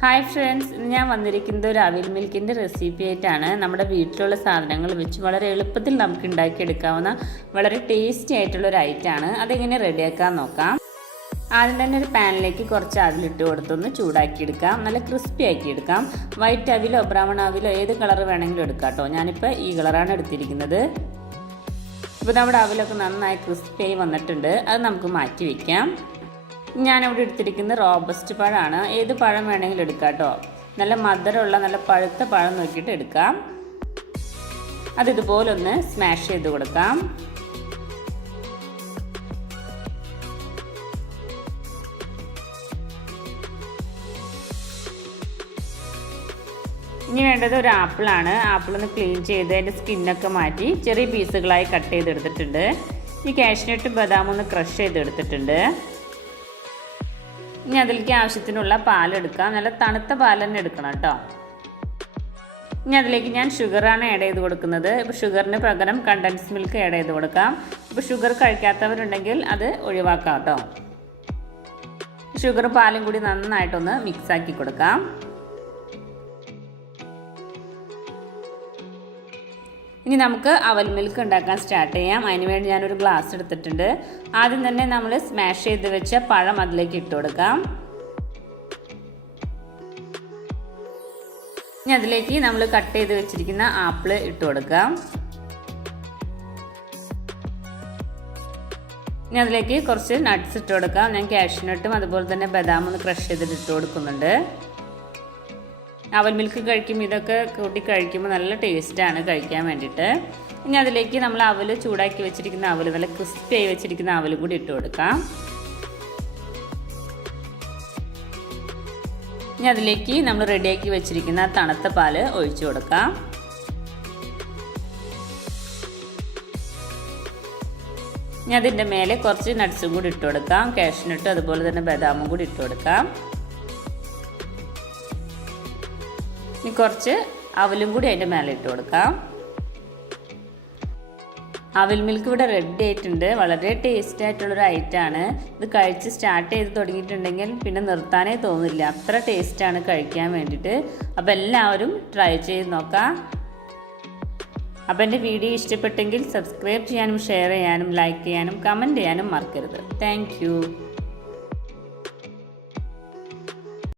Hi friends, ഇന്ന് ഞാൻ വന്നിരിക്കുന്നത് ഒരു അവിൽ മിൽക്കിൻ്റെ റെസിപ്പി ആയിട്ടാണ്. നമ്മുടെ വീട്ടിലുള്ള സാധനങ്ങൾ വെച്ച് വളരെ എളുപ്പത്തിൽ നമുക്ക് ഉണ്ടാക്കിയെടുക്കാവുന്ന വളരെ ടേസ്റ്റി ആയിട്ടുള്ള ഒരു ഐറ്റമാണ്. അതെങ്ങനെ റെഡിയാക്കാൻ നോക്കാം. ആദ്യം തന്നെ ഒരു പാനിലേക്ക് കുറച്ച് അവിലിട്ട് കൊടുത്തൊന്ന് ചൂടാക്കിയെടുക്കാം. നല്ല ക്രിസ്പി ആക്കിയെടുക്കാം. വൈറ്റ് അവിലോ ബ്രൗൺ അവിലോ ഏത് കളർ വേണമെങ്കിലും എടുക്കാം കേട്ടോ. ഞാനിപ്പോൾ ഈ കളറാണ് എടുത്തിരിക്കുന്നത്. ഇപ്പോൾ നമ്മുടെ അവിലൊക്കെ നന്നായി ക്രിസ്പിയായി വന്നിട്ടുണ്ട്. അത് നമുക്ക് മാറ്റി വയ്ക്കാം. ഞാനിവിടെ എടുത്തിരിക്കുന്നത് റോബസ്റ്റ് പഴമാണ്. ഏത് പഴം വേണമെങ്കിലും എടുക്കാം കേട്ടോ. നല്ല മധുരമുള്ള നല്ല പഴുത്ത പഴം നോക്കിയിട്ട് എടുക്കാം. അതിതുപോലെ ഒന്ന് സ്മാഷ് ചെയ്ത് കൊടുക്കാം. ഇനി വേണ്ടത് ഒരു ആപ്പിളാണ്. ആപ്പിളൊന്ന് ക്ലീൻ ചെയ്ത് അതിൻ്റെ സ്കിന്നൊക്കെ മാറ്റി ചെറിയ പീസുകളായി കട്ട് ചെയ്തെടുത്തിട്ടുണ്ട്. ഈ കാഷ്നട്ട് ബദാം ഒന്ന് ക്രഷ് ചെയ്തെടുത്തിട്ടുണ്ട്. ഇനി അതിലേക്ക് ആവശ്യത്തിനുള്ള പാലെടുക്കാം. നല്ല തണുത്ത പാൽ തന്നെ എടുക്കണം കേട്ടോ. ഇനി അതിലേക്ക് ഞാൻ ഷുഗറാണ് ആഡ് ചെയ്ത് കൊടുക്കുന്നത്. ഇപ്പോൾ ഷുഗറിന് പകരം കണ്ടൻസ് മിൽക്ക് ആഡ് ചെയ്ത് കൊടുക്കാം. ഇപ്പോൾ ഷുഗർ കഴിക്കാത്തവരുണ്ടെങ്കിൽ അത് ഒഴിവാക്കാം കേട്ടോ. ഷുഗർ പാലും കൂടി നന്നായിട്ടൊന്ന് മിക്സാക്കി കൊടുക്കാം. ഇനി നമുക്ക് അവൽ മിൽക്ക് ഉണ്ടാക്കാൻ സ്റ്റാർട്ട് ചെയ്യാം. അതിനുവേണ്ടി ഞാനൊരു ഗ്ലാസ് എടുത്തിട്ടുണ്ട്. ആദ്യം തന്നെ നമ്മൾ സ്മാഷ് ചെയ്ത് വെച്ച പഴം അതിലേക്ക് ഇട്ട് കൊടുക്കാം. ഇനി അതിലേക്ക് നമ്മൾ കട്ട് ചെയ്ത് വെച്ചിരിക്കുന്ന ആപ്പിൾ ഇട്ട് കൊടുക്കാം. ഇനി അതിലേക്ക് കുറച്ച് നട്ട്സ് ഇട്ട് കൊടുക്കാം. ഞാൻ കാഷ്നട്ടും അതുപോലെ തന്നെ ബദാം ഒന്ന് ക്രഷ് ചെയ്തിട്ട് ഇട്ട് കൊടുക്കുന്നുണ്ട്. അവൽ മിൽക്ക് കഴിക്കുമ്പോൾ ഇതൊക്കെ കൂട്ടി കഴിക്കുമ്പോൾ നല്ല ടേസ്റ്റാണ് കഴിക്കാൻ വേണ്ടിയിട്ട്. ഇനി അതിലേക്ക് നമ്മൾ അവൽ ചൂടാക്കി വെച്ചിരിക്കുന്ന അവൽ, നല്ല ക്രിസ്പി ആയി വെച്ചിരിക്കുന്ന അവൽ കൂടി ഇട്ട് കൊടുക്കാം. ഇനി അതിലേക്ക് നമ്മൾ റെഡിയാക്കി വെച്ചിരിക്കുന്ന തണുത്ത പാല് ഒഴിച്ചു കൊടുക്കാം. ഇനി അതിൻ്റെ മേലെ കുറച്ച് നട്ട്സും കൂടി ഇട്ട് കൊടുക്കാം. കാഷ്നട്ടും അതുപോലെ തന്നെ ബദാമും കൂടി ഇട്ട് കൊടുക്കാം. ഇനി കുറച്ച് അവലും കൂടി അതിൻ്റെ മേലെ ഇട്ട് കൊടുക്കാം. അവൽ മിൽക്ക് ഇവിടെ റെഡി ആയിട്ടുണ്ട്. വളരെ ടേസ്റ്റി ആയിട്ടുള്ളൊരു ഐറ്റമാണ്. ഇത് കഴിച്ച് സ്റ്റാർട്ട് ചെയ്ത് തുടങ്ങിയിട്ടുണ്ടെങ്കിൽ പിന്നെ നിർത്താനേ തോന്നില്ല. അത്ര ടേസ്റ്റാണ് കഴിക്കാൻ വേണ്ടിയിട്ട്. അപ്പോൾ എല്ലാവരും ട്രൈ ചെയ്ത് നോക്കാം. അപ്പോൾ എൻ്റെ വീഡിയോ ഇഷ്ടപ്പെട്ടെങ്കിൽ സബ്സ്ക്രൈബ് ചെയ്യാനും ഷെയർ ചെയ്യാനും ലൈക്ക് ചെയ്യാനും കമൻറ്റ് ചെയ്യാനും മറക്കരുത്. താങ്ക്